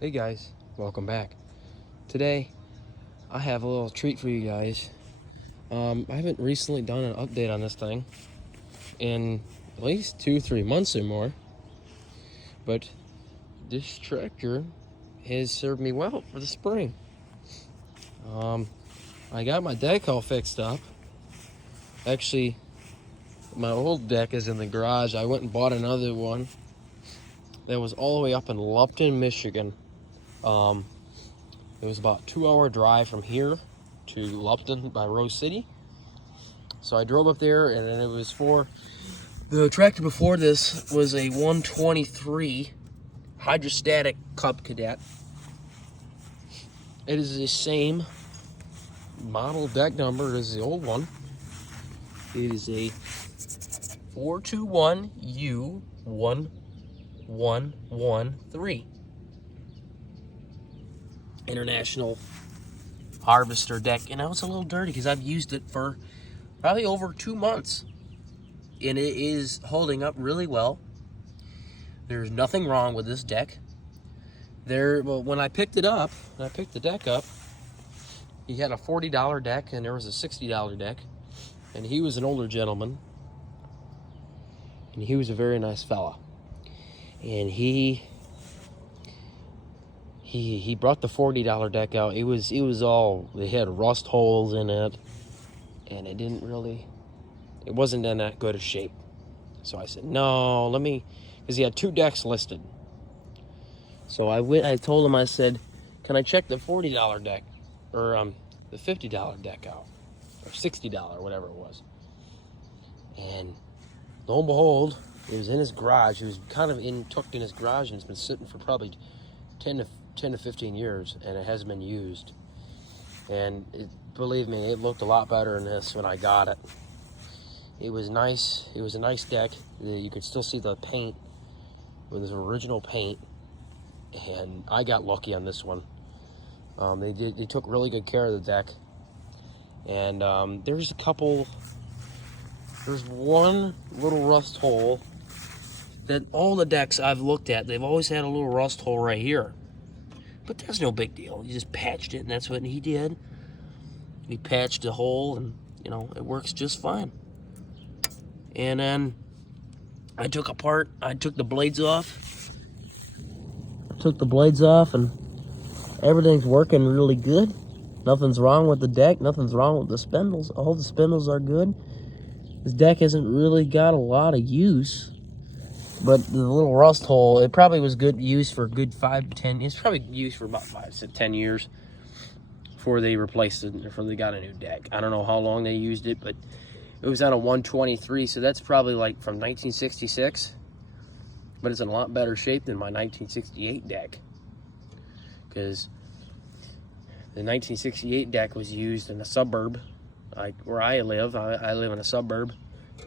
Hey guys, welcome back. Today, I have a little treat for you guys. I haven't recently done an update on this thing in at least 2-3 months or more, but this tractor has served me well for the spring. I got my deck all fixed up. Actually, my old deck is in the garage. I went and bought another one that was all the way up in Lupton, Michigan. It was about a 2-hour drive from here to Lupton by Rose City. So I drove up there, and then it was for the tractor before this was a 123 hydrostatic Cub Cadet. It is the same model deck number as the old one. It is a 421U1113 International Harvester deck. And I was a little dirty because I've used it for probably over 2 months, and it is holding up really well. There's nothing wrong with this deck. When I picked the deck up, he had a $40 deck and there was a $60 deck, and he was an older gentleman, and he was a very nice fella, and he brought the $40 deck out. It had rust holes in it, and it wasn't in that good a shape. So I said, no, because he had 2 decks listed. So I told him, I said, can I check the $40 deck, or the $50 deck out, or $60, whatever it was. And lo and behold, it was in his garage. It was kind of tucked in his garage, and it's been sitting for probably 10 to 15 years, and it hasn't been used. And believe me, it looked a lot better than this when I got it. It was nice. It was a nice deck. You could still see the paint with his original paint, and I got lucky on this one. They took really good care of the deck, and there's one little rust hole that all the decks I've looked at, they've always had a little rust hole right here. But that's no big deal. You just patched it, and that's what he did. He patched the hole, and it works just fine. And then I took the blades off. And everything's working really good. Nothing's wrong with the deck. Nothing's wrong with the spindles. All the spindles are good. This deck hasn't really got a lot of use, but the little rust hole, it probably was good use for a good 5 to 10. It's probably used for about 5 to 10 years before they replaced it, before they got a new deck. I don't know how long they used it, but it was on a 123, so that's probably like from 1966. But it's in a lot better shape than my 1968 deck, because the 1968 deck was used in a suburb, like where I live. I live in a suburb,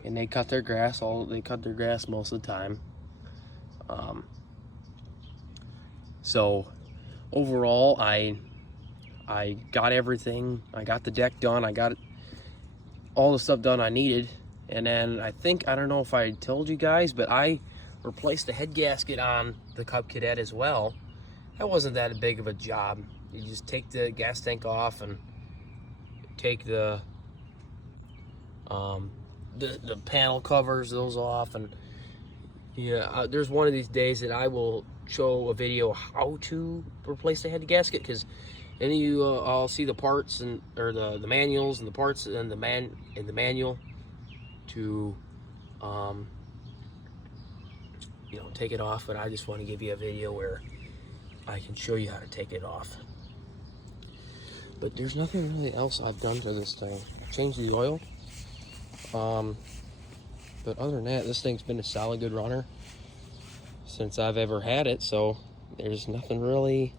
and they cut their grass most of the time. So overall, I got everything. I got the deck done. I got all the stuff done I needed. And then I don't know if I told you guys, but I replaced the head gasket on the Cub Cadet as well. That wasn't that big of a job. You just take the gas tank off and take the panel covers, those off, and there's one of these days that I will show a video how to replace the head gasket, because any of you I'll see the parts or the manuals and the parts and the manual to take it off. But I just want to give you a video where I can show you how to take it off. But there's nothing really else I've done to this thing. I changed the oil. But other than that, this thing's been a solid good runner since I've ever had it. So there's nothing really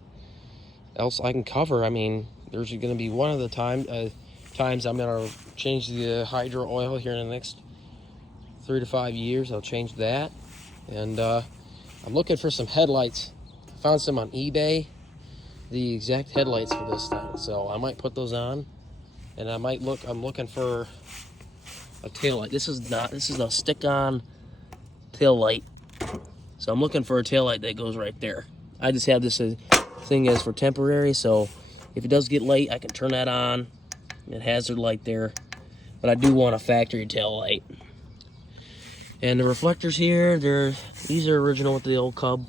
else I can cover. I mean, there's going to be one of the times I'm going to change the hydro oil here in the next 3 to 5 years. I'll change that. And I'm looking for some headlights. I found some on eBay, the exact headlights for this thing. So I might put those on, and I'm looking for a tail light. This is a stick-on tail light. So I'm looking for a tail light that goes right there. I just have this thing is for temporary, so if it does get late, I can turn that on. It has their light there, but I do want a factory tail light. And the reflectors here, these are original with the old Cub.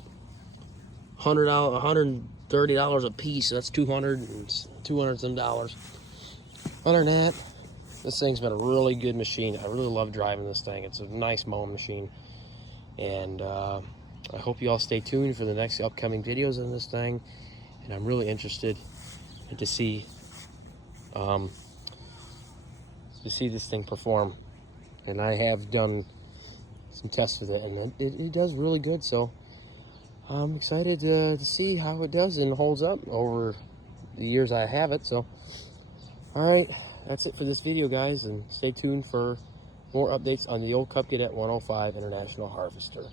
$130 a piece, so that's 200 some dollars. Other than that, this thing's been a really good machine. I really love driving this thing. It's a nice mowing machine. And I hope you all stay tuned for the next upcoming videos on this thing. And I'm really interested to see this thing perform. And I have done some tests with it, and it does really good. So I'm excited to see how it does and holds up over the years I have it. So, all right, that's it for this video, guys, and stay tuned for more updates on the old Cub Cadet 105 International Harvester.